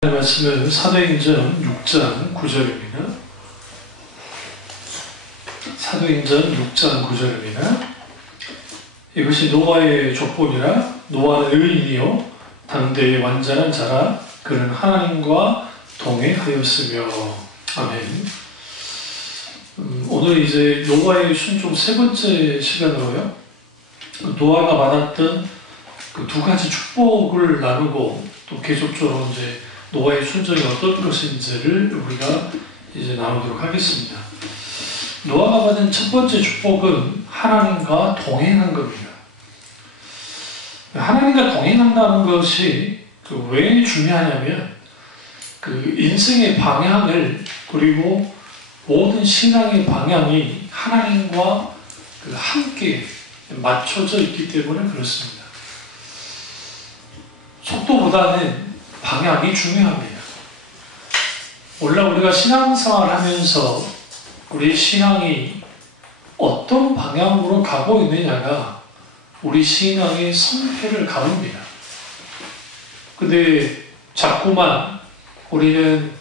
말씀은 사도행전 6장 9절입니다. 사도행전 6장 9절입니다. 이것이 노아의 족보니라. 노아는 의인이요 당대의 완전한 자라. 그는 하나님과 동행하였으며. 아멘. 오늘 이제 노아의 순종 세 번째 시간으로요, 노아가 받았던 그 두 가지 축복을 나누고 또 계속적으로 이제 노아의 순종이 어떤 것인지를 우리가 이제 나누도록 하겠습니다. 노아가 받은 첫 번째 축복은 하나님과 동행한 겁니다. 하나님과 동행한다는 것이 왜 중요하냐면, 그 인생의 방향을, 그리고 모든 신앙의 방향이 하나님과 함께 맞춰져 있기 때문에 그렇습니다. 속도보다는 방향이 중요합니다. 원래 우리가 신앙생활을 하면서 우리 신앙이 어떤 방향으로 가고 있느냐가 우리 신앙의 성패를 가릅니다. 근데 자꾸만 우리는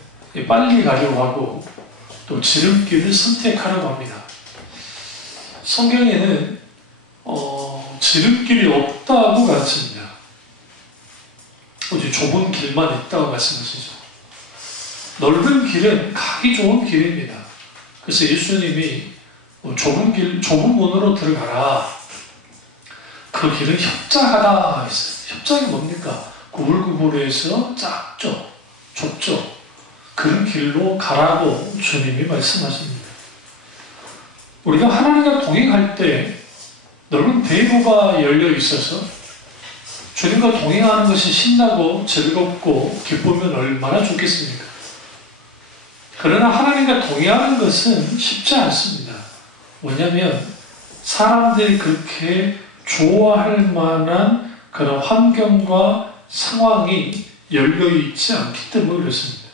빨리 가려고 하고 또 지름길을 선택하려고 합니다. 성경에는 지름길이 없다고 가르칩니다. 오직 좁은 길만 있다고 말씀하시죠. 넓은 길은 가기 좋은 길입니다. 그래서 예수님이 좁은 문으로 들어가라. 그 길은 협착하다 했어요. 협착이 뭡니까? 구불구불해서 작죠, 좁죠. 그런 길로 가라고 주님이 말씀하십니다. 우리가 하나님과 동행할 때 넓은 대로가 열려 있어서 주님과 동행하는 것이 신나고 즐겁고 기쁘면 얼마나 좋겠습니까? 그러나 하나님과 동행하는 것은 쉽지 않습니다. 뭐냐면 사람들이 그렇게 좋아할 만한 그런 환경과 상황이 열려있지 않기 때문에 그렇습니다.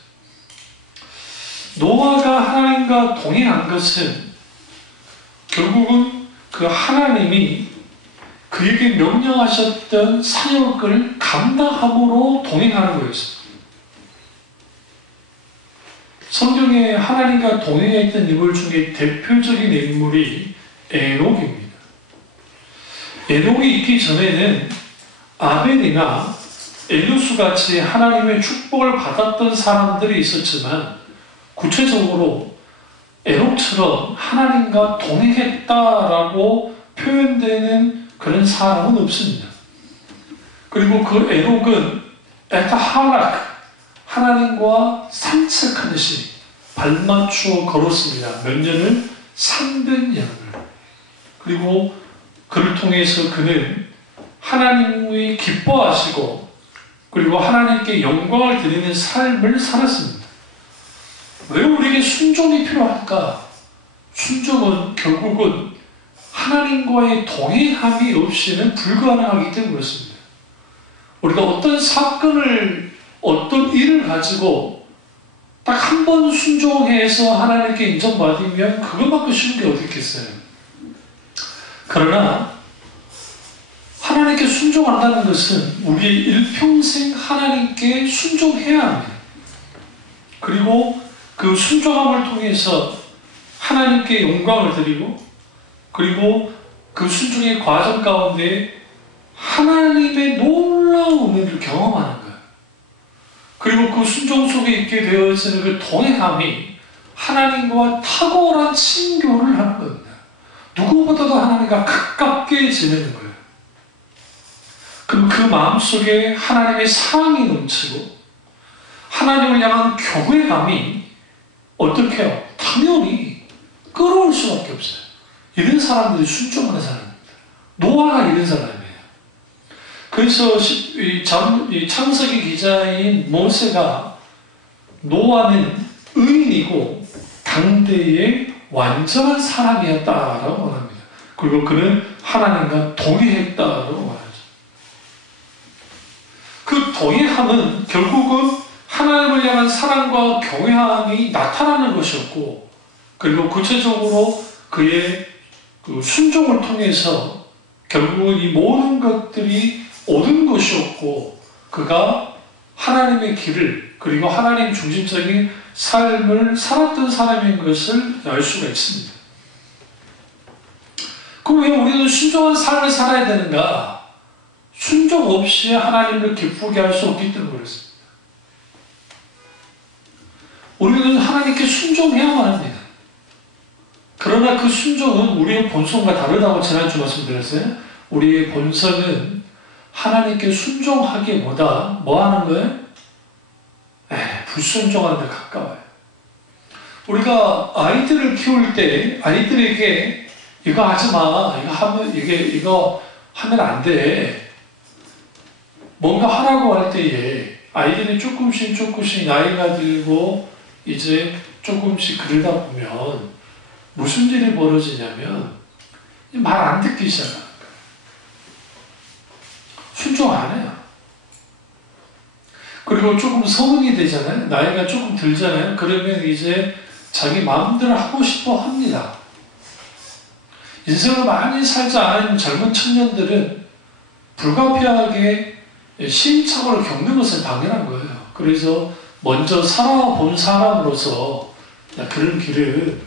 노아가 하나님과 동행한 것은 결국은 그 하나님이 그에게 명령하셨던 사역을 감당함으로 동행하는 거였습니다. 성경에 하나님과 동행했던 인물 중에 대표적인 인물이 에녹입니다. 에녹이 있기 전에는 아벨이나 엘루스같이 하나님의 축복을 받았던 사람들이 있었지만, 구체적으로 에녹처럼 하나님과 동행했다라고 표현되는 그런 사람은 없습니다. 그리고 그 에녹은 에타하락, 하나님과 산책하듯이 발맞추어 걸었습니다. 몇 년을? 300년을. 그리고 그를 통해서 그는 하나님이 기뻐하시고 그리고 하나님께 영광을 드리는 삶을 살았습니다. 왜 우리에게 순종이 필요할까? 순종은 결국은 하나님과의 동행함이 없이는 불가능하기 때문에 그렇습니다. 우리가 어떤 사건을, 어떤 일을 가지고 딱 한 번 순종해서 하나님께 인정받으면 그것만큼 쉬운 게 어디 있겠어요. 그러나 하나님께 순종한다는 것은 우리의 일평생 하나님께 순종해야 합니다. 그리고 그 순종함을 통해서 하나님께 영광을 드리고, 그리고 그 순종의 과정 가운데 하나님의 놀라운 은혜를 경험하는 거예요. 그리고 그 순종 속에 있게 되어지는 그 동행함이 하나님과 탁월한 친교를 하는 겁니다. 누구보다도 하나님과 가깝게 지내는 거예요. 그럼 그 마음속에 하나님의 사랑이 넘치고 하나님을 향한 경외감이 어떻게 해요? 당연히 끌어올 수밖에 없어요. 이런 사람들이 순종하는 사람입니다. 노아가 이런 사람이에요. 그래서 창세기 기자인 모세가 노아는 의인이고 당대의 완전한 사람이었다라고 말합니다. 그리고 그는 하나님과 동행했다라고 말하죠. 그 동행함은 결국은 하나님을 향한 사랑과 경외함이 나타나는 것이었고, 그리고 구체적으로 그의 그 순종을 통해서 결국은 이 모든 것들이 옳은 것이었고, 그가 하나님의 길을 그리고 하나님 중심적인 삶을 살았던 사람인 것을 알 수가 있습니다. 그럼 왜 우리는 순종한 삶을 살아야 되는가? 순종 없이 하나님을 기쁘게 할 수 없기 때문에 그렇습니다. 우리는 하나님께 순종해야만 합니다. 그러나 그 순종은 우리의 본성과 다르다고 지난주 말씀드렸어요. 우리의 본성은 하나님께 순종하기보다 뭐 하는 거예요? 불순종하는 데 가까워요. 우리가 아이들을 키울 때 아이들에게 이거 하지 마, 이거 하면 안 돼. 뭔가 하라고 할 때에 아이들이 조금씩 나이가 들고 이제 조금씩 그러다 보면 무슨 일이 벌어지냐면 말 안 듣기 시작하는 거예요. 순종 안 해요. 그리고 조금 성인이 되잖아요. 나이가 조금 들잖아요. 그러면 이제 자기 마음대로 하고 싶어 합니다. 인생을 많이 살지 않은 젊은 청년들은 불가피하게 시행착오를 겪는 것은 당연한 거예요. 그래서 먼저 살아본 사람으로서 그런 길을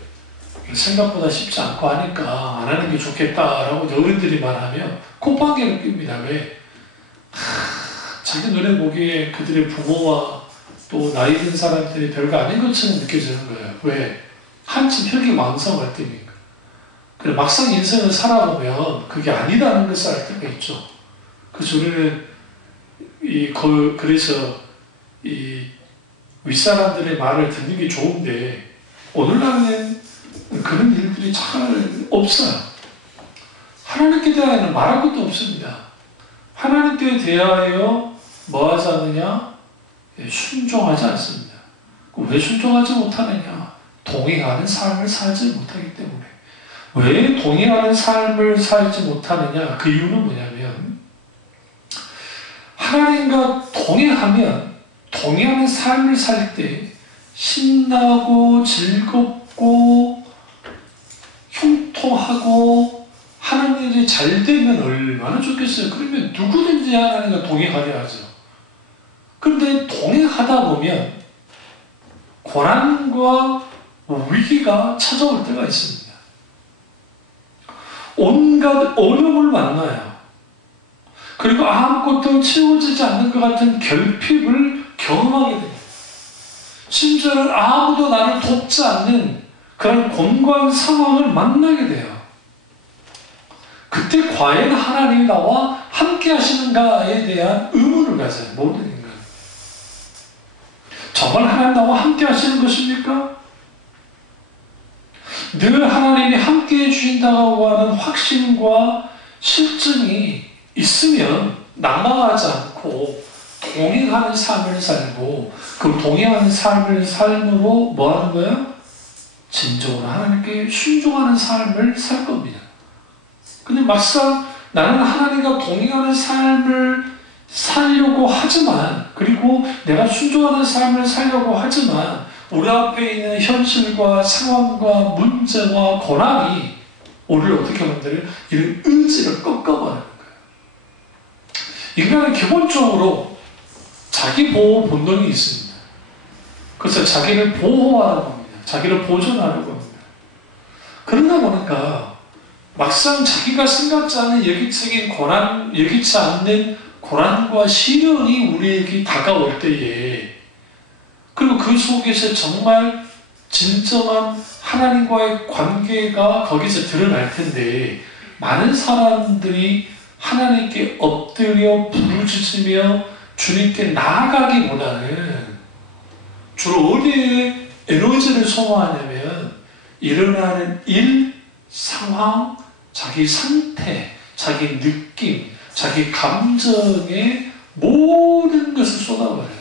생각보다 쉽지 않고 하니까 안 하는 게 좋겠다라고 어른들이 말하면 콧방귀를 낍니다. 왜? 자기 눈에 보기에 그들의 부모와 또 나이 든 사람들이 별거 아닌 것처럼 느껴지는 거예요. 왜? 한참 혈기 왕성할 때니까. 그래 막상 인생을 살아보면 그게 아니다는 것을 알 때가 있죠. 그래서 우리는 그래서 이 윗사람들의 말을 듣는 게 좋은데 오늘날은 그런 일들이 잘 없어요. 하나님께 대하여는 말할 것도 없습니다. 하나님께 대하여 뭐 하지 않느냐? 순종하지 않습니다. 왜 순종하지 못하느냐? 동행하는 삶을 살지 못하기 때문에. 왜 동행하는 삶을 살지 못하느냐? 그 이유는 뭐냐면 하나님과 동행하는 삶을 살 때 신나고 즐겁고 형통하고 하는 일이 잘 되면 얼마나 좋겠어요. 그러면 누구든지 하나님과 동행하려 하죠. 그런데 동행하다 보면 고난과 위기가 찾아올 때가 있습니다. 온갖 어려움을 만나요. 그리고 아무것도 채워지지 않는 것 같은 결핍을 경험하게 됩니다. 심지어는 아무도 나를 돕지 않는 그런 곤고한 상황을 만나게 돼요. 그때 과연 하나님이 나와 함께 하시는가에 대한 의문을 가져요. 모든 인간. 정말 하나님 나와 함께 하시는 것입니까? 늘 하나님이 함께 해주신다고 하는 확신과 실증이 있으면 낙망하지 않고 동행하는 삶을 살고 그 동행하는 삶으로 뭐 하는 거예요? 진정으로 하나님께 순종하는 삶을 살 겁니다. 근데 막상 나는 하나님과 동행하는 삶을 살려고 하지만 그리고 내가 순종하는 삶을 살려고 하지만 우리 앞에 있는 현실과 상황과 문제와 고난이 우리를 어떻게 만들어요? 이런 의지를 꺾어버리는 거예요. 인간은 기본적으로 자기 보호 본능이 있습니다. 그래서 자기를 보호하려고 합니다. 자기를 보존하려고 합니다. 그러다 보니까 막상 자기가 생각지 않은 예기치 않는 고난과 시련이 우리에게 다가올 때에 그리고 그 속에서 정말 진정한 하나님과의 관계가 거기서 드러날 텐데 많은 사람들이 하나님께 엎드려 부르짖으며 주님께 나아가기보다는 주로 어디에 에너지를 소모하냐면 일어나는 일, 상황, 자기 상태, 자기 느낌, 자기 감정에 모든 것을 쏟아버려요.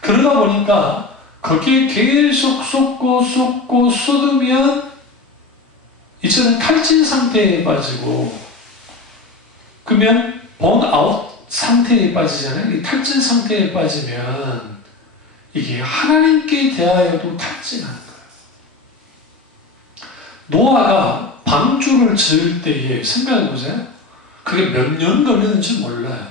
그러다 보니까 거기에 계속 쏟고 쏟으면 이제는 탈진 상태에 빠지고 그러면 번아웃 상태에 빠지잖아요. 이 탈진 상태에 빠지면 이게 하나님께 대하여도 탈진하는 거예요. 노아가 방주를 지을 때에 생각해보세요. 그게 몇 년 걸렸는지 몰라요.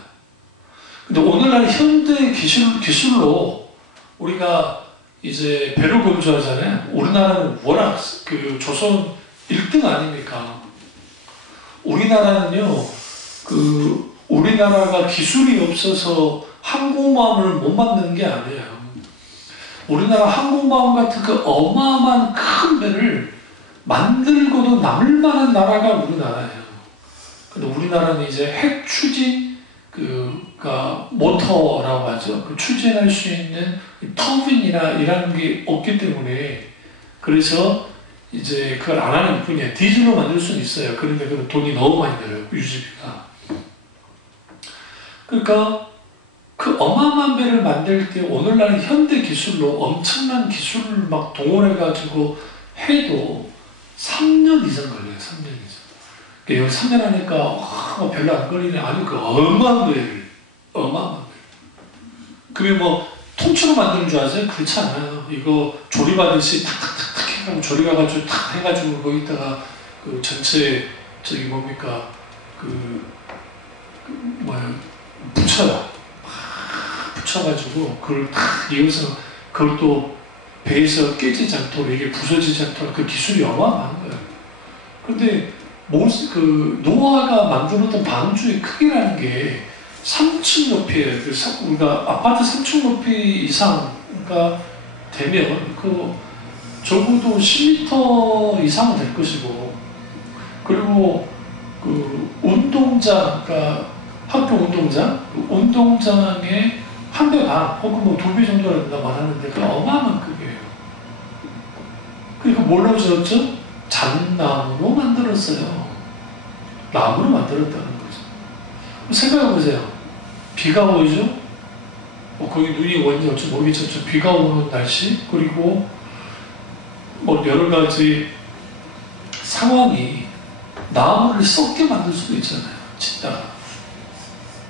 근데 오늘날 현대 기술로 우리가 이제 배를 건조하잖아요. 우리나라는 워낙 그 조선 1등 아닙니까? 우리나라는요, 우리나라가 기술이 없어서 항공모함을 못 만드는 게 아니에요. 우리나라 항공모함 같은 그 어마어마한 큰 배를 만들고도 남을 만한 나라가 우리나라예요. 근데 우리나라는 이제 핵 추진, 모터라고 하죠. 그 추진할 수 있는 터빈이나 이런 게 없기 때문에, 그래서 이제 그걸 안 하는 뿐이에요. 디젤로 만들 수는 있어요. 그런데 그 돈이 너무 많이 들어요. 유지비가. 그러니까 그 어마어마한 배를 만들 때 오늘날 현대 기술로 엄청난 기술을 막 동원해가지고 해도 3년 이상 걸려요. 3년 이상. 그러니까 여기 3년 하니까 별로 안 걸리네. 아니 그 어마어마한 배를. 그게 뭐 통째로 만드는 줄 아세요? 그렇지 않아요. 이거 조립하듯이 탁탁탁탁 해가지고 조립해가지고 탁 해가지고 거기다가 그 전체 붙여요. 붙여가지고 그걸 탁 이어서 그걸 또 배에서 깨지지 않도록 이게 부서지지 않도록 그 기술이 어마어마한 거예요. 그런데 노아가 만들었던 방주의 크기라는 게 3층 높이에 우리가 아파트 3층 높이 이상가 되면 적어도 10m 이상은 될 것이고, 그리고 운동장, 그러니까 학교 운동장에 한 배 반 혹은 뭐 2배 정도는 말하는데 그 어마어마한 크기예요. 그리고 뭘로 지었죠? 잣나무로 만들었어요. 나무로 만들었다는 거죠. 생각해보세요. 비가 오죠? 거기 눈이 오는지 어찌 모르겠죠. 비가 오는 날씨, 그리고 뭐 여러 가지 상황이 나무를 썩게 만들 수도 있잖아요. 짓다가.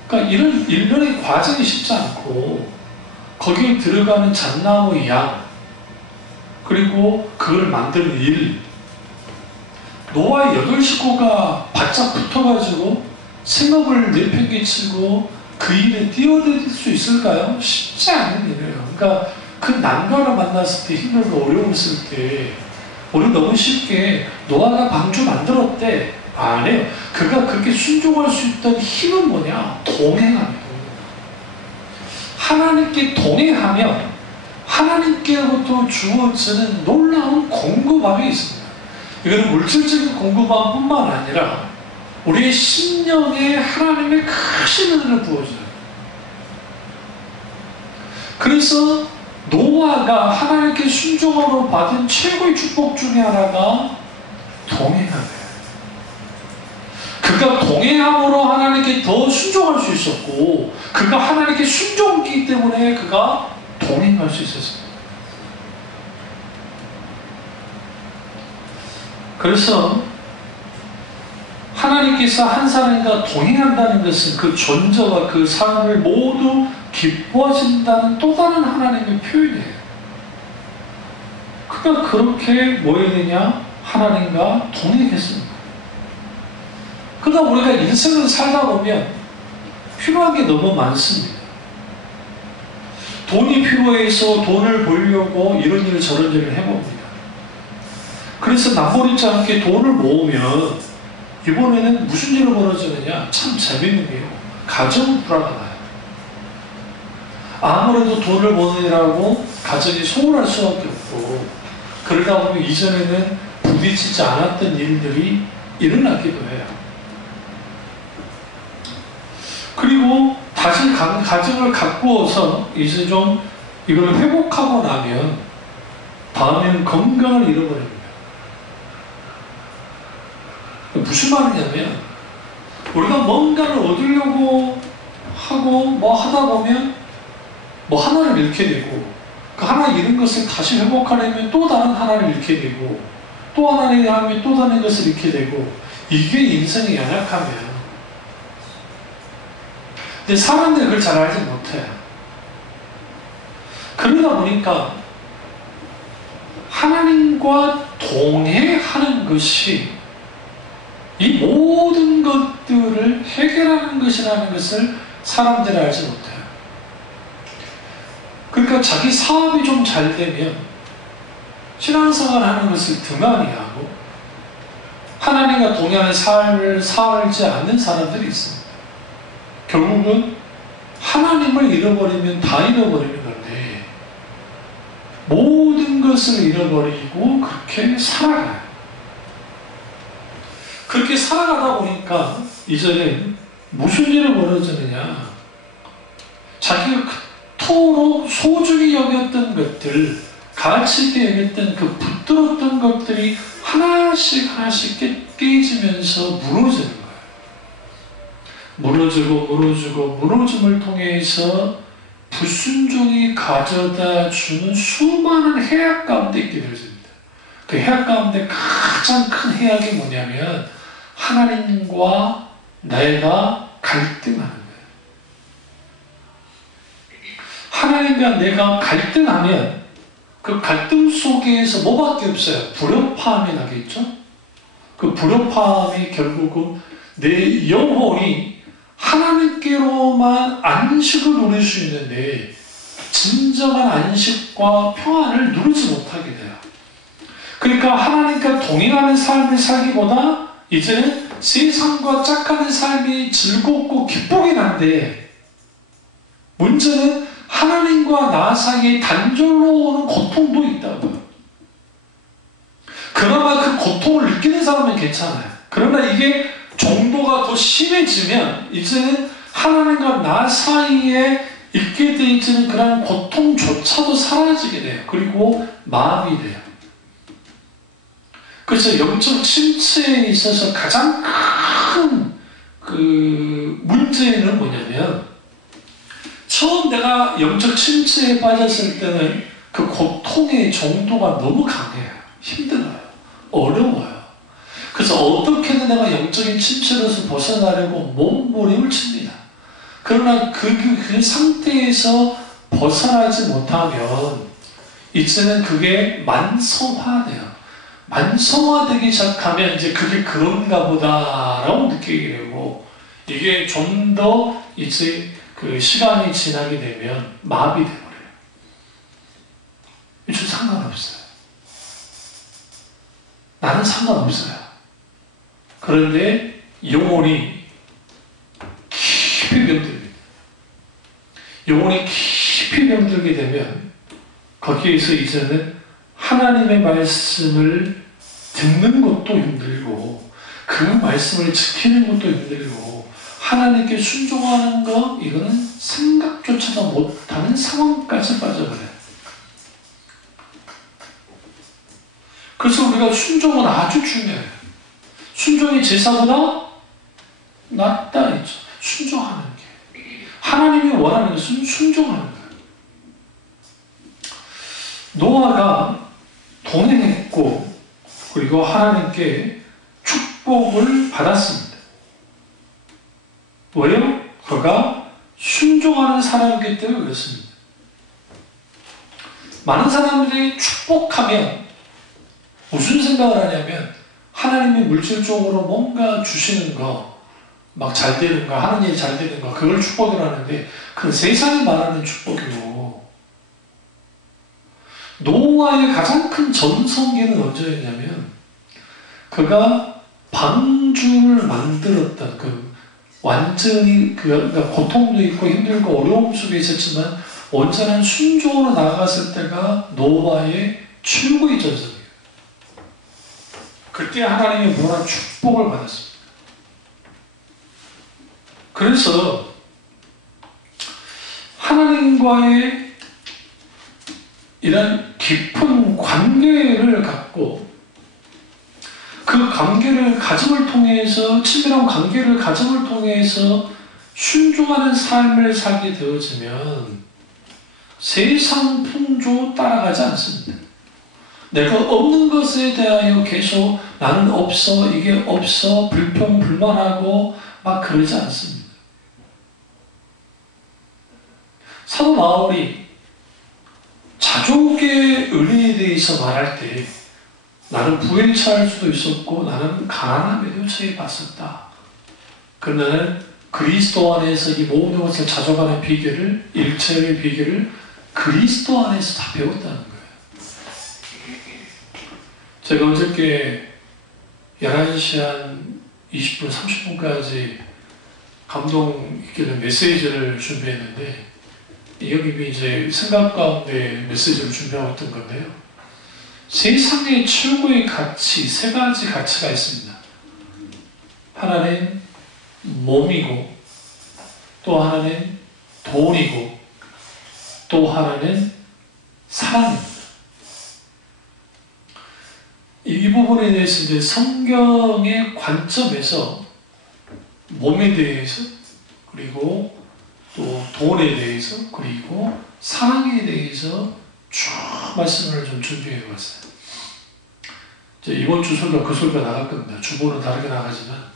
그러니까 이런 일련의 과정이 쉽지 않고, 거기에 들어가는 잣나무의 양, 그리고 그걸 만드는 일, 노아의 8식구가 바짝 붙어가지고 생업을 내팽개치고 그 일에 뛰어들 수 있을까요? 쉽지 않은 일이에요. 그러니까 그 난관을 만났을 때, 힘들고 어려웠을 때 우리 너무 쉽게 노아가 방주 만들었대. 아니에요. 그가 그렇게 순종할 수 있던 힘은 뭐냐? 동행하면. 하나님께 동행하면 하나님께로부터 주어지는 놀라운 공급함이 있습니다. 이거는 물질적인 공급함뿐만 아니라 우리의 심령에 하나님의 크신 은혜를 부어줘요. 그래서 노아가 하나님께 순종으로 받은 최고의 축복 중에 하나가 동행함이에요. 그가 동행함으로 하나님께 더 순종할 수 있었고, 그가 하나님께 순종이기 때문에 그가 동행할 수 있었습니다. 그래서 하나님께서 한 사람과 동행한다는 것은 그 존재와 그 사람을 모두 기뻐하신다는 또 다른 하나님의 표현이에요. 그가 그렇게 뭐 해야 되냐? 하나님과 동행했습니다. 그러다 우리가 인생을 살다 보면 필요한 게 너무 많습니다. 돈이 필요해서 돈을 벌려고 이런 일 저런 일을 해봅니다. 그래서 남보리지 않게 돈을 모으면 이번에는 무슨 일이 벌어지느냐? 참 재밌는 게요. 가정은 불안하나요? 아무래도 돈을 버느라고 가정이 소홀할 수밖에 없고, 그러다 보면 이전에는 부딪히지 않았던 일들이 일어나기도 해요. 그리고 다시 가정을 가꾸어서 이제 좀 이걸 회복하고 나면 다음에는 건강을 잃어버립니다. 무슨 말이냐면, 우리가 뭔가를 얻으려고 하고 뭐 하다 보면 뭐 하나를 잃게 되고, 그 하나 잃은 것을 다시 회복하려면 또 다른 하나를 잃게 되고, 또 하나를 하면 또 다른 것을 잃게 되고, 이게 인생의 연약함이에요. 근데 사람들이 그걸 잘 알지 못해요. 그러다 보니까 하나님과 동행하는 것이 이 모든 것들을 해결하는 것이라는 것을 사람들이 알지 못해요. 그러니까 자기 사업이 좀 잘 되면 신앙생활 하는 것을 등한히 하고 하나님과 동행하는 삶을 살지 않는 사람들이 있습니다. 결국은 하나님을 잃어버리면 다 잃어버리는 건데 모든 것을 잃어버리고 그렇게 살아가요. 그렇게 살아가다 보니까 이제는 무슨 일이 벌어지느냐, 자기가 그토록 소중히 여겼던 것들, 가치 있게 여겼던 그 붙들었던 것들이 하나씩 하나씩 깨지면서 무너지는 거예요. 무너지고 무너짐을 통해서 불순종이 가져다 주는 수많은 해악 가운데 있게 되어집니다. 그 해악 가운데 가장 큰 해악이 뭐냐면 하나님과 내가 갈등하는 거예요. 하나님과 내가 갈등하면 그 갈등 속에서 뭐밖에 없어요? 불협화음이 나겠죠? 그 불협화음이 결국은 내 영혼이 하나님께로만 안식을 누릴 수 있는데 진정한 안식과 평안을 누리지 못하게 돼요. 그러니까 하나님과 동행하는 삶을 살기보다 이제는 세상과 짝하는 삶이 즐겁고 기쁘긴 한데 문제는 하나님과 나 사이에 단절로 오는 고통도 있다고요. 그나마 그 고통을 느끼는 사람은 괜찮아요. 그러나 이게 정도가 더 심해지면 이제는 하나님과 나 사이에 있게 되어있는 그런 고통조차도 사라지게 돼요. 그리고 마음이 돼요. 그래서 영적 침체에 있어서 가장 큰 그 문제는 뭐냐면 처음 내가 영적 침체에 빠졌을 때는 그 고통의 정도가 너무 강해요. 힘들어요. 어려워요. 그래서 어떻게든 내가 영적인 침체로서 벗어나려고 몸부림을 칩니다. 그러나 그 상태에서 벗어나지 못하면 이제는 그게 만성화돼요. 만성화되기 시작하면 이제 그게 그런가 보다라고 느끼게 되고 이게 좀 더 이제 그 시간이 지나게 되면 마비돼버려요. 이거 상관없어요. 나는 상관없어요. 그런데 영혼이 깊이 병듭니다. 영혼이 깊이 병들게 되면 거기에서 이제는 하나님의 말씀을 듣는 것도 힘들고 그 말씀을 지키는 것도 힘들고 하나님께 순종하는 것 이거는 생각조차도 못하는 상황까지 빠져버려요. 그래서 우리가 순종은 아주 중요해요. 순종이 제사보다 낫다 했죠. 순종하는 게. 하나님이 원하는 것은 순종하는 거예요. 노아가 동행했고 그리고 하나님께 축복을 받았습니다. 왜요? 그가 순종하는 사람이기 때문에 그렇습니다. 많은 사람들이 축복하면 무슨 생각을 하냐면 하나님이 물질적으로 뭔가 주시는 거, 막 잘 되는 거, 하는 일이 잘 되는 거, 그걸 축복이라고 하는데 그건 세상이 말하는 축복이고 노아의 가장 큰 전성기는 언제였냐면 그가 방주를 만들었던 그 완전히 그러니까 고통도 있고 힘들고 어려움 속에 있었지만 온전한 순종으로 나아갔을 때가 노아의 최고의 전성기예요. 그때 하나님의 무한한 축복을 받았습니다. 그래서 하나님과의 이런 깊은 관계를 갖고 그 관계를 가짐을 통해서 친밀한 관계를 가짐을 통해서 순종하는 삶을 살게 되어지면 세상 풍조 따라가지 않습니다. 내가 없는 것에 대하여 계속 나는 없어, 이게 없어, 불평불만하고 막 그러지 않습니다. 사도 바울이 자족의 은혜에 대해서 말할 때 나는 부에 처할 수도 있었고 나는 가난함에도 처해봤었다. 그러나 그리스도 안에서 이 모든 것을 자족하는 비결을 일체의 비결을 그 그리스도 안에서 다 배웠다는 거예요. 제가 어저께 11시 한 20분, 30분까지 감동 있게 메시지를 준비했는데, 여기 이제 생각 가운데 메시지를 준비하고 있던 건데요. 세상의 최고의 가치, 세 가지 가치가 있습니다. 하나는 몸이고, 또 하나는 돈이고, 또 하나는 사랑입니다. 이 부분에 대해서 이제 성경의 관점에서 몸에 대해서, 그리고 또 돈에 대해서, 그리고 사랑에 대해서 쭉 말씀을 좀 준비해 봤어요. 이제 이번 주 설교 그 설교 나갈 겁니다. 주보는 다르게 나가지만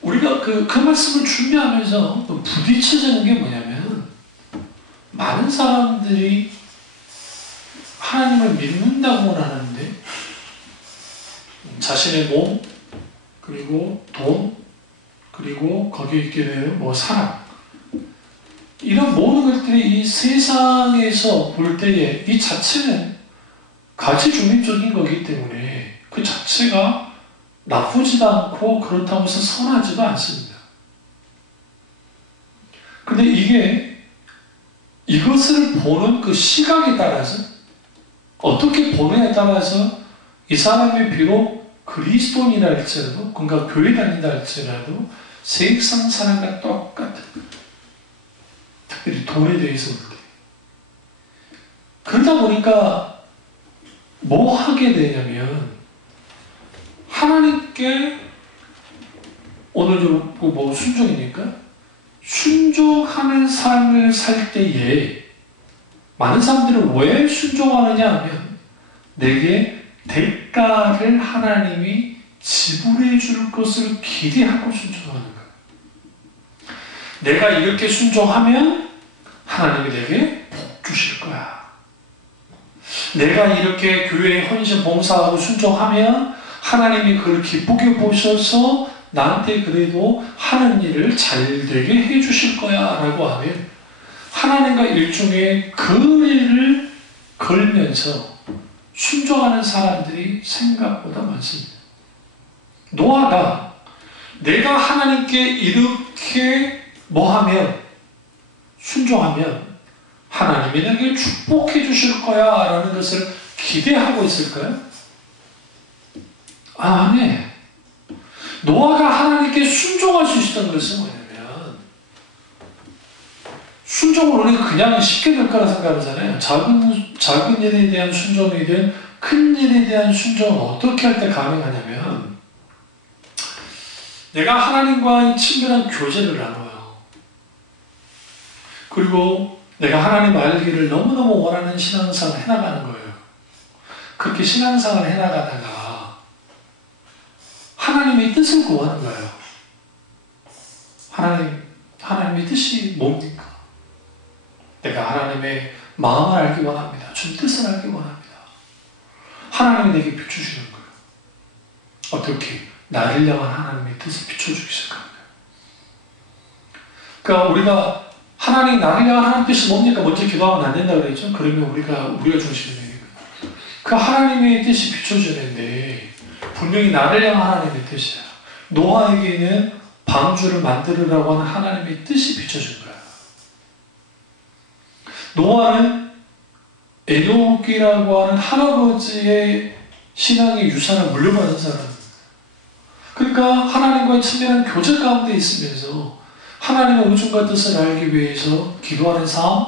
우리가 그 말씀을 준비하면서 부딪혀지는 게 뭐냐면, 많은 사람들이 하나님을 믿는다고는 하는데 자신의 몸, 그리고 돈, 그리고 거기에 있게 되는 사랑, 이런 모든 것들이 이 세상에서 볼 때에 이 자체는 가치 중립적인 거기 때문에 그 자체가 나쁘지도 않고 그렇다고 해서 선하지도 않습니다. 근데 이것을 보는 그 시각에 따라서, 어떻게 보느냐에 따라서 이 사람이 비록 그리스도인이라 할지라도, 그러니까 교회 다닌다 할지라도 세상 사람과 똑같은, 특별히 돈에 대해서 볼 때. 그러다 보니까 뭐 하게 되냐면, 하나님께 오늘 좀 순종이니까 순종하는 삶을 살 때에 많은 사람들은 왜 순종하느냐 하면, 내게 대가를 하나님이 지불해 줄 것을 기대하고 순종하는 거예요. 내가 이렇게 순종하면 하나님이 내게 복 주실 거야. 내가 이렇게 교회에 헌신 봉사하고 순종하면 하나님이 그걸 기쁘게 보셔서 나한테 그래도 하는 일을 잘 되게 해 주실 거야 라고 하면, 하나님과 일종의 거래를 걸면서 순종하는 사람들이 생각보다 많습니다. 노아가 내가 하나님께 이렇게 뭐하면, 순종하면 하나님이 내게 축복해 주실 거야 라는 것을 기대하고 있을까요? 아니, 노아가 하나님께 순종할 수 있었던 것은 뭐냐면, 순종을 우리가 그냥 쉽게 될 거라 생각하잖아요. 작은 일에 대한 순종이든 큰 일에 대한 순종은 어떻게 할 때 가능하냐면, 내가 하나님과의 친밀한 교제를 나눠요. 그리고 내가 하나님 알기를 너무너무 원하는 신앙생활을 해나가는 거예요. 그렇게 신앙생활을 해나가다가 하나님의 뜻을 구하는 거예요. 하나님의 뜻이 뭡니까? 내가 하나님의 마음을 알기 원합니다. 주님 뜻을 알기 원합니다. 하나님이 내게 비춰주는 거예요. 어떻게? 나를 향한 하나님의 뜻을 비춰주기 시작합니다. 그러니까 우리가 하나님 나를 향한 하나님의 뜻이 뭡니까? 먼저 기도하면 안 된다고 그랬죠? 그러면 우리가 중심이니까. 그 하나님의 뜻이 비춰주는데 분명히 나를 향한 하나님의 뜻이야. 노아에게는 방주를 만들으라고 하는 하나님의 뜻이 비춰준 거야. 노아는 에녹이라고 하는 할아버지의 신앙의 유산을 물려받은 사람입니다. 그러니까 하나님과의 친밀한 교제 가운데 있으면서 하나님의 의중과 뜻을 알기 위해서 기도하는 삶,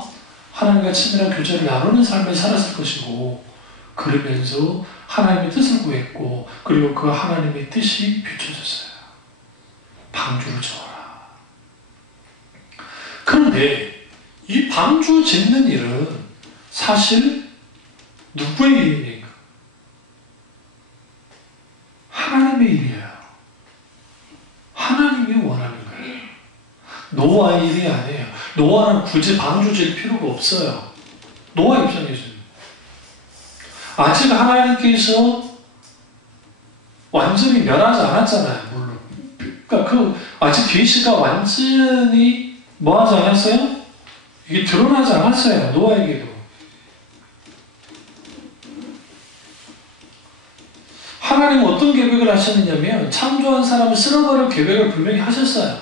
하나님과 친밀한 교제를 나누는 삶을 살았을 것이고, 그러면서 하나님의 뜻을 구했고, 그리고 그 하나님의 뜻이 비춰졌어요. 방주를 지어라. 그런데 이 방주 짓는 일은 사실 누구의 일입니까? 하나님의 일이에요. 하나님이 원하는 거예요. 노아의 일이 아니에요. 노아는 굳이 방주 질 필요가 없어요. 노아 입장에서는. 아직 하나님께서 완전히 멸하지 않았잖아요. 물론. 그러니까 아직 계시가 완전히 뭐하지 않았어요? 이게 드러나지 않았어요. 노아에게도. 하나님은 어떤 계획을 하셨느냐면 창조한 사람을 쓸어버릴 계획을 분명히 하셨어요.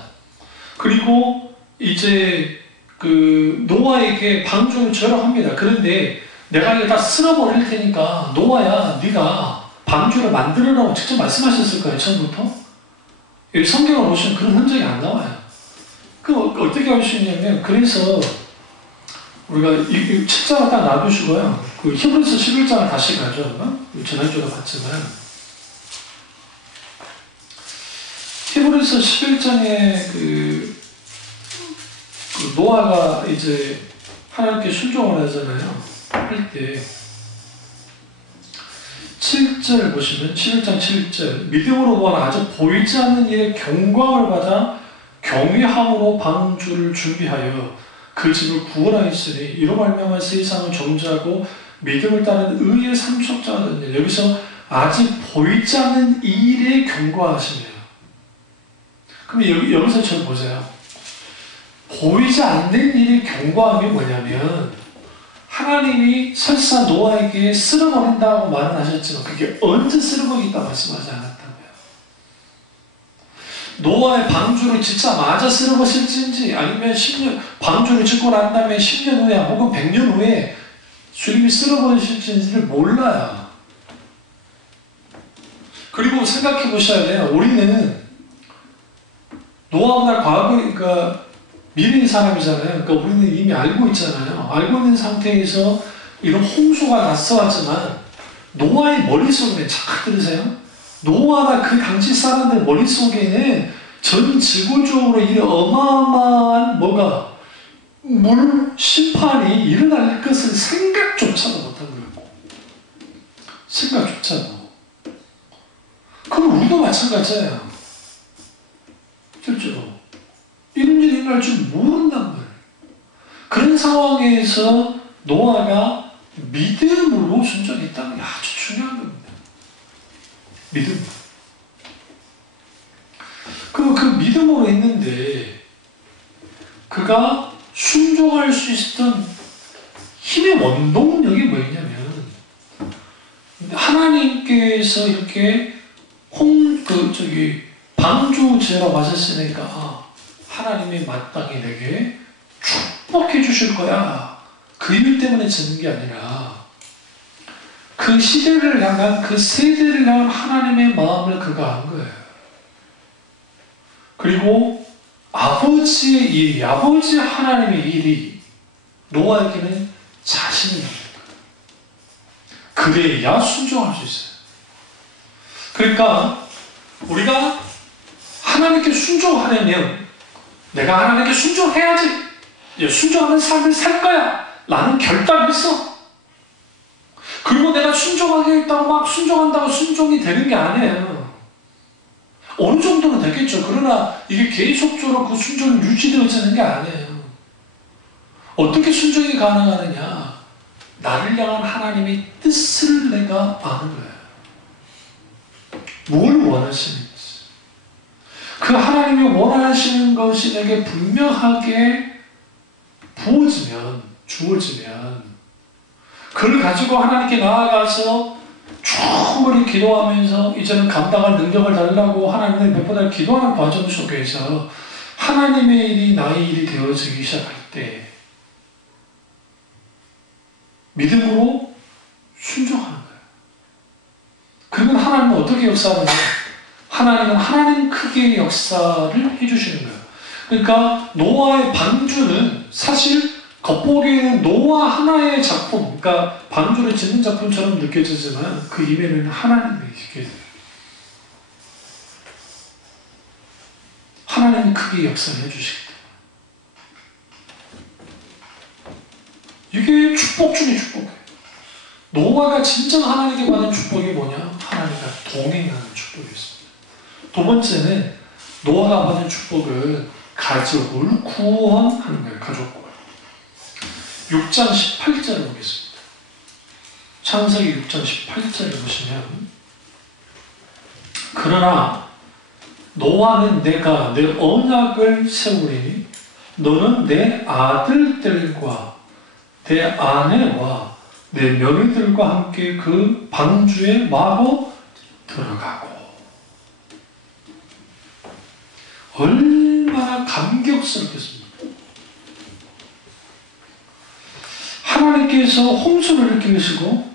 그리고 이제 그 노아에게 방주를 주라고 합니다. 그런데 내가 이거 다 쓸어버릴 테니까 노아야 네가 방주를 만들으라고 직접 말씀하셨을 거예요. 처음부터. 여기 성경을 보시면 그런 흔적이 안 나와요. 그 어떻게 할 수 있냐면 그래서 우리가 이 책장을 딱 놔두시고요. 그 히브리서 11장을 다시 가죠. 지난주에 봤지만 히브리서 11장에 그 노아가 이제 하나님께 순종을 하잖아요. 할 때 7절 보시면 11장 7절 믿음으로 노아는 아주 보이지 않는 일에 경광을 받아 경외함으로 방주를 준비하여 그 집을 구원하였으니 이로 말미암아 세상을 정죄하고 믿음을 따른 의의 삼척자가 됐네. 여기서 아직 보이지 않는 일에 경고하시네요. 그럼 여기서 저 보세요. 보이지 않는 일의 경고함이 뭐냐면 하나님이 설사 노아에게 쓸어버린다고 말은 하셨지만 그게 언제 쓸어버리겠다 말씀하지 않았다고요. 노아의 방주를 짓자마자 쓸어버릴지 아니면 10년 방주를 짓고 난 다음에 10년 후에 혹은 100년 후에 주님이 쓸어버리실지를 몰라요. 그리고 생각해 보셔야 돼요. 우리는 노아보다 과거에 그러니까 미래의 사람이잖아요. 그러니까 우리는 이미 알고 있잖아요. 알고 있는 상태에서 이런 홍수가 났어왔지만 노아의 머릿속에 착각 들으세요? 노아나 그 당시 사람들 머릿속에는 전 지구적으로 이 어마어마한 뭐가 물 심판이 일어날 것을 생각조차도 못한 거예요. 생각조차도. 그럼 우리도 마찬가지예요. 실제로. 이런 일이 일어날 줄 모른단 말이에요. 그런 상황에서 노아가 믿음으로 순종했다는 게 아주 중요한 겁니다. 믿음. 그 믿음으로 했는데 그가 순종할 수 있었던 힘의 원동력이 뭐였냐면 하나님께서 이렇게 방주제라고 하셨으니까 하나님이 마땅히 내게 축복해 주실 거야. 그 일 때문에 짓는 게 아니라 그 시대를 향한 그 세대를 향한 하나님의 마음을 그가 한 거예요. 그리고 아버지의 일이 아버지 하나님의 일이 노아에게는 자신이 있는 거예요. 그래야 순종할 수 있어요. 그러니까 우리가 하나님께 순종하려면 내가 하나님께 순종해야지. 순종하는 삶을 살 거야. 라는 결단이 있어. 그리고 내가 순종하겠다고 막 순종한다고 순종이 되는 게 아니에요. 어느 정도는 되겠죠. 그러나 이게 계속적으로 그 순종이 유지되어지는 게 아니에요. 어떻게 순종이 가능하느냐? 나를 향한 하나님의 뜻을 내가 아는 거예요. 뭘 원하시는지. 그 하나님이 원하시는 것이 내게 분명하게 주어지면 그걸 가지고 하나님께 나아가서 충분히 기도하면서 이제는 감당할 능력을 달라고 하나님을 몇 번을 기도하는 과정 속에서 하나님의 일이 나의 일이 되어지기 시작할 때 믿음으로 순종하는 거예요. 그러면 하나님은 어떻게 역사하느냐? 하나님은 하나님 크기의 역사를 해주시는 거예요. 그러니까 노아의 방주는 사실 겉보기에는 노아 하나의 작품, 그러니까 방주를 짓는 작품처럼 느껴지지만 그 이면에는 하나님이 계세요. 하나님이 크게 역사를 해주시기 때문에 이게 축복 중에 축복이에요. 노아가 진정 하나님께 받은 축복이 뭐냐? 하나님과 동행하는 축복이었습니다. 두 번째는 노아가 받은 축복은 가족을 구원하는 거예요. 가족 구원. 6장 18절을 보겠습니다. 창세기 6장 18절을 보시면 그러나 노아는 내가 내 언약을 세우리니 너는 내 아들들과 내 아내와 내 며느리들과 함께 그 방주에 마구 들어가고. 얼마나 감격스럽겠습니까? 하나님께서 홍수를 일으키시고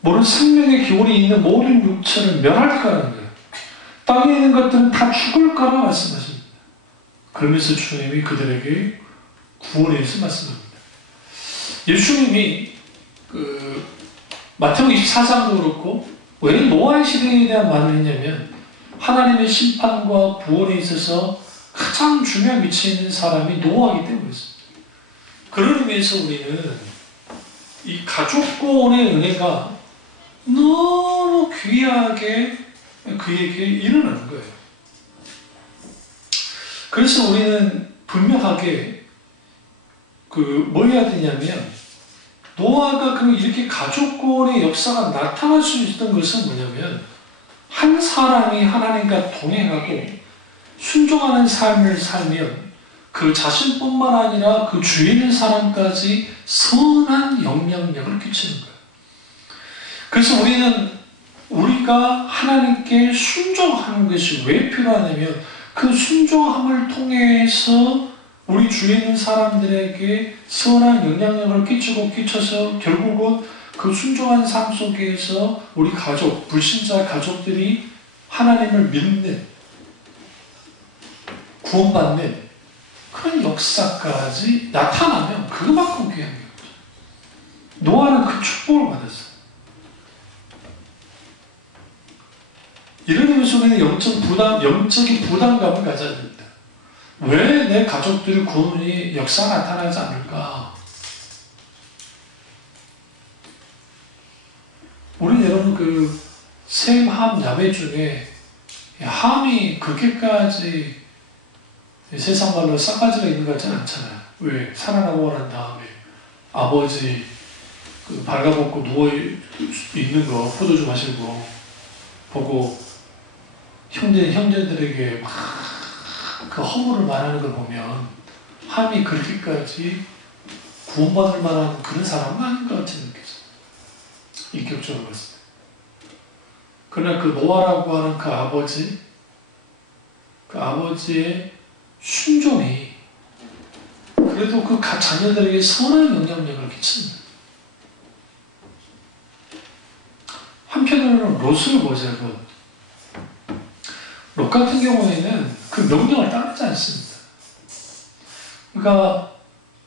모든 생명의 기원이 있는 모든 육체를 멸할 거라는 거예요. 땅에 있는 것들은 다 죽을 거라 말씀하십니다. 그러면서 주님이 그들에게 구원에 대해서 말씀합니다. 예수님이 마태복음 24장도 그렇고 왜 노아의 시대에 대한 말을 했냐면 하나님의 심판과 구원에 있어서 가장 중요한 위치에 있는 사람이 노아이기 때문이었습니다. 그런 의미에서 우리는 이 가족구원의 은혜가 너무 귀하게 그에게 일어나는 거예요. 그래서 우리는 분명하게 뭘 해야 되냐면 노아가 그럼 이렇게 가족구원의 역사가 나타날 수 있었던 것은 뭐냐면 한 사람이 하나님과 동행하고 순종하는 삶을 살면 그 자신뿐만 아니라 그 주위에 있는 사람까지 선한 영향력을 끼치는 거예요. 그래서 우리가 하나님께 순종하는 것이 왜 필요하냐면 그 순종함을 통해서 우리 주위에 있는 사람들에게 선한 영향력을 끼쳐서 결국은 그 순종한 삶 속에서 우리 가족, 불신자 가족들이 하나님을 믿는, 구원받는 그런 역사까지 나타나면 그만큼 귀한 거예요. 노아는 그 축복을 받았어요. 이런 의미에서 우리는 영적인 부담감을 가져야 됩니다. 왜 내 가족들의 구원이 역사가 나타나지 않을까? 우리 여러분 셈, 함, 야베 중에 함이 그렇게까지 세상 말로 싸가지가 있는 것 같지는 않잖아요. 왜? 살아나고 난 다음에 아버지 발가벗고 누워있는 거 포도 좀 마시고 보고 형제들에게 막 그 허물을 말하는 걸 보면 함이 그렇게까지 구원받을 만한 그런 사람은 아닌 것 같은 느낌이죠. 인격적으로 봤을 때. 그러나 그 노아라고 하는 그 아버지의 순종이 그래도 그 자녀들에게 선한 영향력을 끼칩니다. 한편으로는 롯을 보자고 롯 같은 경우에는 그 명령을 따르지 않습니다. 그러니까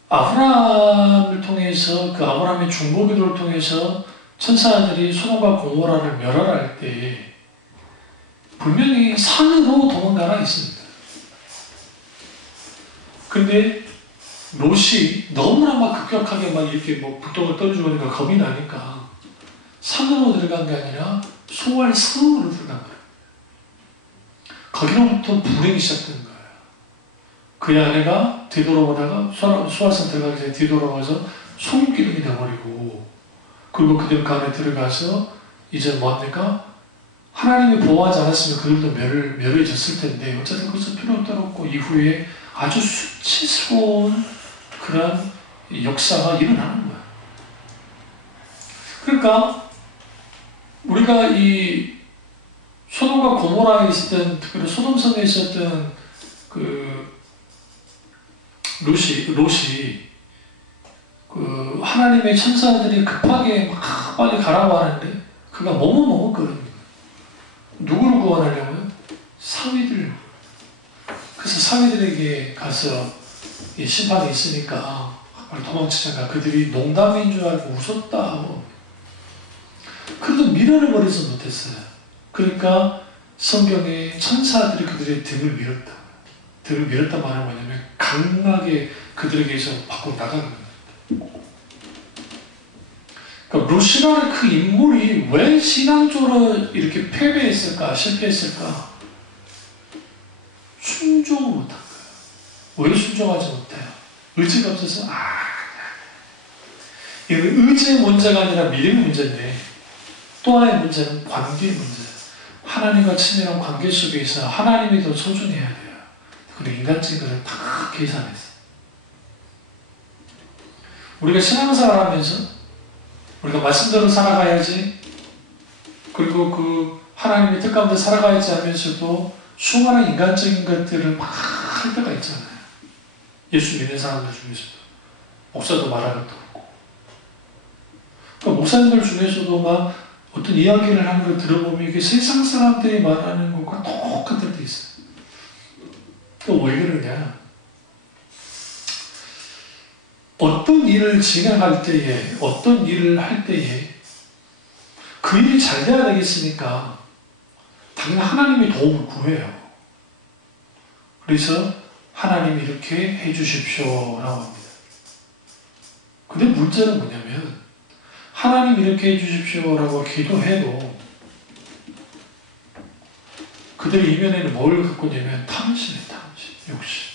아브라함을 통해서 그 아브라함의 중보기도를 통해서 천사들이 소돔과 고모라를 멸하라 할 때 분명히 산으로 도망가라 했습니다. 근데 롯이 너무나 막 급격하게 막 이렇게 불똥을 떨어지고 하니까 겁이 나니까 산으로 들어간 게 아니라 소알 성으로 들어간 거예요. 거기로부터 불행이 시작된 거예요. 그의 아내가 뒤돌아보다가 소알성 들어가기 전에 뒤돌아가서 소금기둥이 되어버리고 그리고 그들 그 안에 들어가서 이제 뭐합니까? 하나님이 보호하지 않았으면 그들도 멸해졌을 텐데 어쨌든 그것은 필요도 없고 이후에 아주 수치스러운 그런 역사가 일어나는 거예요. 그러니까 우리가 이 소돔과 고모라에 있었던, 특별히 소돔성에 있었던 롯이 하나님의 천사들이 급하게 막 빨리 가라고 하는데 그가 머뭇거리는 거예요. 누구를 구원하려고요? 사위들. 그래서 사위들에게 가서 심판이 있으니까 빨리 도망치자가 그들이 농담인 줄 알고 웃었다. 그래도 미련을 버리지 못했어요. 그러니까 성경에 천사들이 그들의 등을 밀었다. 등을 밀었다 말은 뭐냐면 강하게 그들에게서 밖으로 나가는 겁니다. 그러니까 롯이라는 그 인물이 왜 신앙적으로 이렇게 패배했을까, 실패했을까? 순종을 못한 거예요. 왜 순종하지 못해요? 의지가 없어서 이건 의지의 문제가 아니라 믿음의 문제인데 또 하나의 문제는 관계의 문제예요. 하나님과 친밀한 관계 속에 있어 하나님이 더 소중해야 돼요. 그리고 인간적인 것을 다 계산했어요. 우리가 신앙생활 하면서 우리가 말씀대로 살아가야지, 그리고 그 하나님의 뜻 가운데 살아가야지 하면서도 수많은 인간적인 것들을 막 할 때가 있잖아요. 예수 믿는 사람들 중에서도. 목사도 말할 것도 없고. 그러니까 목사님들 중에서도 막 어떤 이야기를 하는 걸 들어보면 이게 세상 사람들이 말하는 것과 똑같을 때 있어요. 그러니까 왜 그러냐. 어떤 일을 진행할 때에, 어떤 일을 할 때에 그 일이 잘 돼야 되겠으니까 당연히 하나님의 도움을 구해요. 그래서 하나님이 이렇게 해주십시오 라고 합니다. 근데 문제는 뭐냐면 하나님 이렇게 해주십시오 라고 기도해도 그들 이면에는 뭘 갖고 있냐면 탐심이에요. 탐심, 욕심.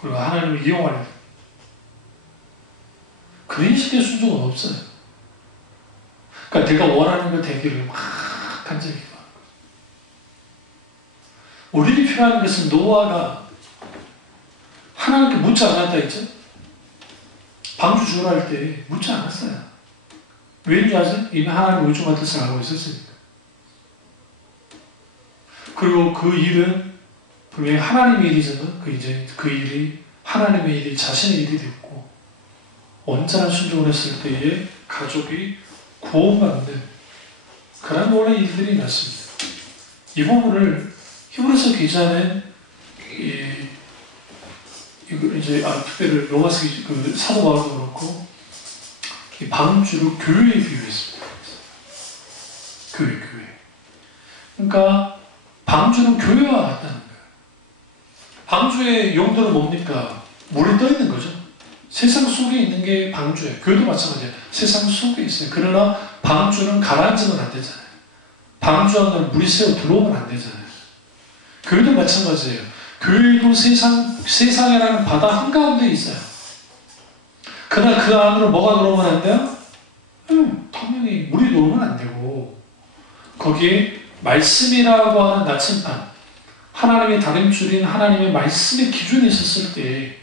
그리고 하나님을 이용하는 그런 식의 순종은 없어요. 그러니까 내가 원하는 거 되기를 막 간절히 기도하는 거예요. 우리에게 필요한 것은 노아가 하나님께 묻지 않았다 했죠? 방주 주우라 할 때 묻지 않았어요. 왜인지 아세요? 이미 하나님의 의중과 뜻을 알고 있었으니까. 그리고 그 일은 분명히 하나님의 일이지만 그 일이 하나님의 일이 자신의 일이 됐고 온전한 순종을 했을 때에 가족이 구원받는 그런 놀라운 일들이 났습니다. 이 부분을 히브리서 기자는 특별히 로마서 그 사도 바울도 그렇고 이 방주를 교회에 비유했습니다. 교회. 그러니까 방주는 교회와 같다는 거예요. 방주의 용도는 뭡니까? 물이 떠 있는 거죠. 세상 속에 있는 게 방주예요. 교회도 마찬가지예요. 세상 속에 있어요. 그러나 방주는 가라앉으면 안 되잖아요. 방주 안으로 물이 새어 들어오면 안 되잖아요. 교회도 마찬가지예요. 교회도 세상이라는 바다 한가운데 있어요. 그러나 그 안으로 뭐가 들어오면 안 돼요? 당연히 물이 들어오면 안 되고 거기에 말씀이라고 하는 나침반, 하나님의 다림줄인 하나님의 말씀의 기준이 있었을 때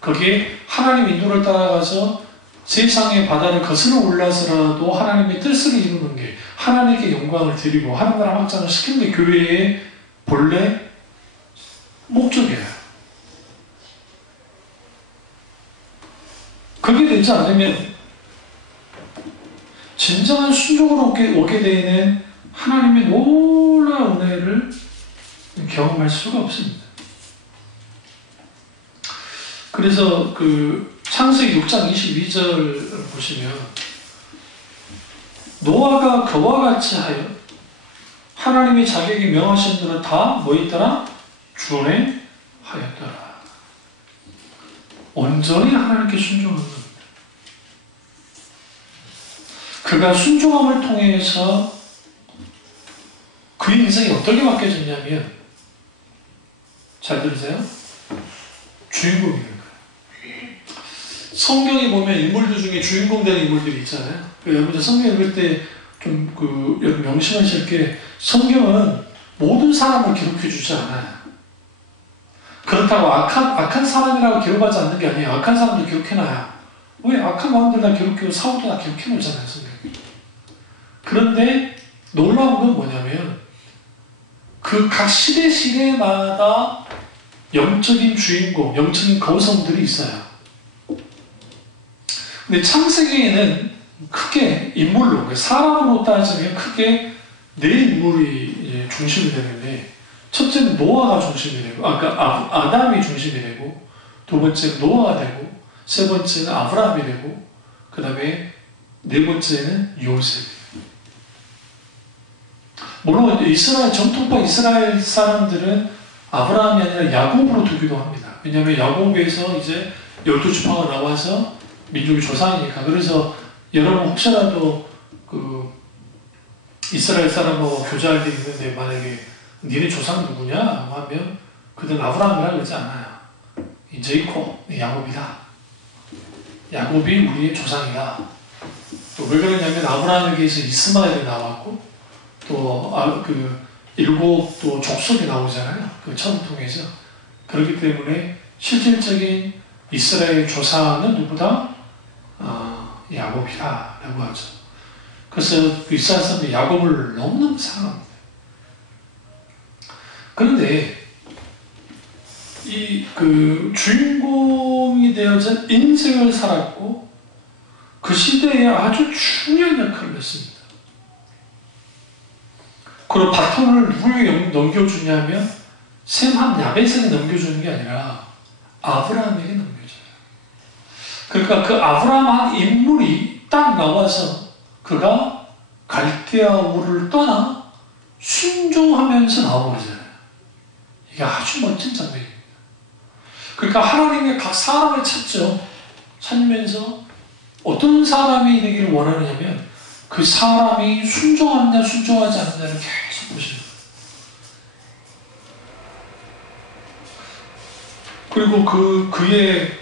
거기에 하나님의 인도를 따라가서 세상의 바다를 거슬러 올라서라도 하나님의 뜻을 이루는 게 하나님께 영광을 드리고 하나님 나라 확장을 시키는 게 교회의 본래 목적이에요. 그게 되지 않으면 진정한 순종으로 오게 되는 하나님의 놀라운 은혜를 경험할 수가 없습니다. 그래서 그 창세기 6장 22절 보시면 노아가 그와 같이 하여 하나님의 자기에게 명하신 대로 다 뭐 있더라? 준행하였더라. 온전히 하나님께 순종한 겁니다. 그가 순종함을 통해서 그의 인생이 어떻게 바뀌어졌냐면 잘 들으세요? 주인공이 되는 거예요. 성경에 보면 인물들 중에 주인공 되는 인물들이 있잖아요. 여러분들 성경 읽을 때 좀 여러분 명심하실 게 성경은 모든 사람을 기록해 주지 않아요. 그렇다고 악한 사람이라고 기록하지 않는 게 아니에요. 악한 사람도 기록해놔요. 왜? 악한 왕들 다 기록해고 사후도 다 기록해놓잖아요. 성경. 그런데 놀라운 건 뭐냐면 그 각 시대마다 영적인 주인공, 영적인 거성들이 있어요. 근데 창세기에는 크게 인물로, 사람으로 따지면 크게 네 인물이 이제 중심이 되는데 첫째는 노아가 중심이 되고, 아담이 중심이 되고, 두 번째는 노아가 되고, 세 번째는 아브라함이 되고, 그 다음에 네 번째는 요셉. 물론 정통파 이스라엘 사람들은 아브라함이 아니라 야곱으로 두기도 합니다. 왜냐하면 야곱에서 이제 12지파가 나와서 민족의 조상이니까. 그래서 여러분 혹시라도 그 이스라엘 사람하고 교제할 때 있는데 만약에 니네 조상 누구냐 하면 그들은 아브라함이라고 그러지 않아요. 제이콥, 야곱이다. 야곱이 우리의 조상이다. 또 왜 그러냐면 아브라함에게서 이스마엘이 나왔고 또 일곱 또 족속이 나오잖아요. 그 처음 통해서. 그렇기 때문에 실질적인 이스라엘 조상은 누구다? 야곱이라고 하죠. 그래서 이스라엘 사람들이 야곱을 너무너무 사랑합니다. 그런데 그 주인공이 되어진 인생을 살았고 그 시대에 아주 중요한 역할을 했습니다. 그리고 바톤을 누구에게 넘겨주냐면 셈함 야벳에게 넘겨주는 게 아니라 아브라함에게 넘겨줘요. 그러니까 그 아브라함 한 인물이 딱 나와서 그가 갈대아 우르를 떠나 순종하면서 나오잖아요. 이게 아주 멋진 장면입니다. 그러니까 하나님의 각 사람을 찾죠. 찾으면서 어떤 사람이 되기를 원하느냐면 그 사람이 순종하느냐 순종하지 않느냐를 계속 보시는 거예요. 그리고 그의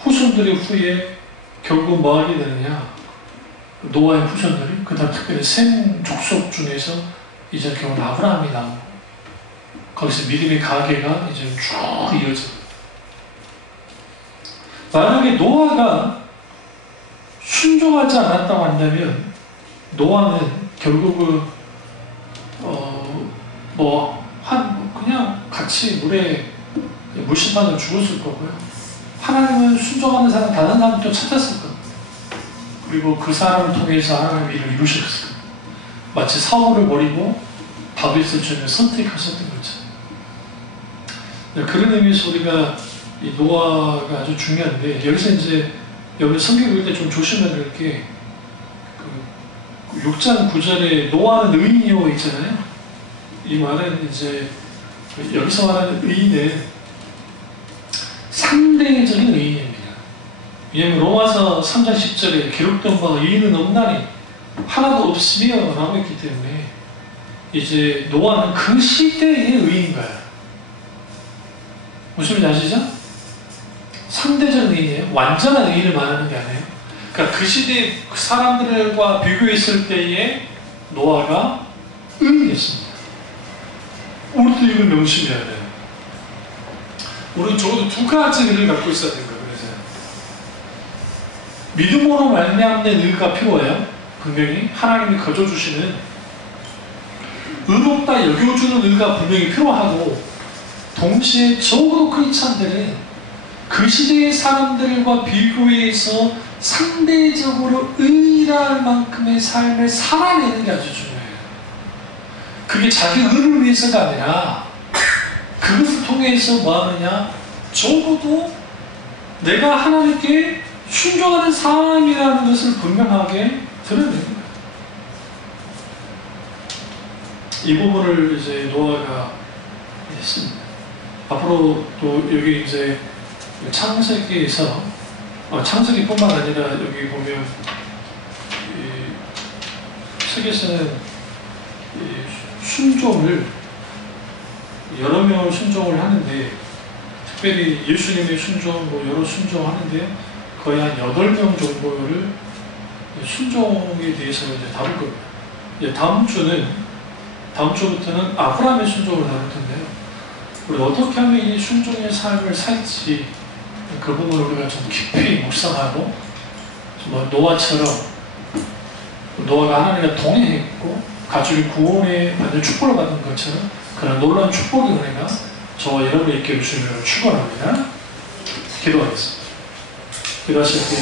후손들의 후에 결국 뭐 하게 되느냐, 노아의 후손들이, 그 다음 특별히 셈 족속 중에서 이제 결국 아브라함이 나오고 거기서 믿음의 가계가 이제 쭉 이어져요. 만약에 노아가 순종하지 않았다고 한다면 노아는 결국은 그냥 같이 물에 물심판으로 죽었을 거고요. 하나님은 순종하는 사람 다른 사람 또 찾았을 겁니다. 그리고 그 사람을 통해서 하나님의 일을 이루셨을 겁니다. 마치 사울을 버리고 다윗을 주님을 선택하셨던 거죠. 그런 의미에서 우리가 이 노아가 아주 중요한데, 여기서 이제 여기 성경 읽을 때 좀 조심해야 될 게, 6장 9절에 노아는 의인이요 있잖아요. 이 말은 이제 여기서 말하는 의인은 상대적인 의인입니다. 왜냐하면 로마서 3장 10절에 기록된 바가 의인은 없나니 하나도 없으며 라고 했기 때문에 이제 노아는 그 시대의 의인인 거예요. 무슨 말인지 아시죠? 상대적 의인이에요. 완전한 의인을 말하는 게 아니에요. 그러니까 그 시대 그 사람들과 비교했을 때에 노아가 의인이었습니다. 우리도 이걸 명심해야 돼요. 우리는 적어도 두 가지 의를 갖고 있어야 되는 거예요. 그래서 믿음으로 말미암는 의가 필요해요. 분명히 하나님이 거저주시는 의롭다 여겨주는 의가 분명히 필요하고, 동시에 적어도 크리스찬들은 그 시대의 사람들과 비교해서 상대적으로 의랄 만큼의 삶을 살아내는 게 아주 중요해요. 그게 자기 의를 위해서가 아니라 그것을 통해서 뭐 하느냐, 적어도 내가 하나님께 순종하는 삶이라는 것을 분명하게 드러내는 거예요. 이 부분을 이제 노아가 했습니다. 앞으로 또 여기 이제 창세기에서 창세기뿐만 아니라 여기 보면 책에서는 순종을 여러 명을 순종을 하는데, 특별히 예수님의 순종, 여러 순종하는데 거의 한 8명 정도를 순종에 대해서 이제 다룰 겁니다. 이제 다음 주부터는 아브라함의 순종을 다룰 텐데요. 우리 어떻게 하면 이 순종의 삶을 살지, 그 부분을 우리가 좀 깊이 묵상하고, 노아처럼, 노아가 하나님과 동행했고 가족이 구원의 받는 축복을 받은 것처럼 그런 놀라운 축복의 은혜가 저와 여러분에게 있게 해주시기를 축원합니다. 기도하겠습니다. 기도하실 때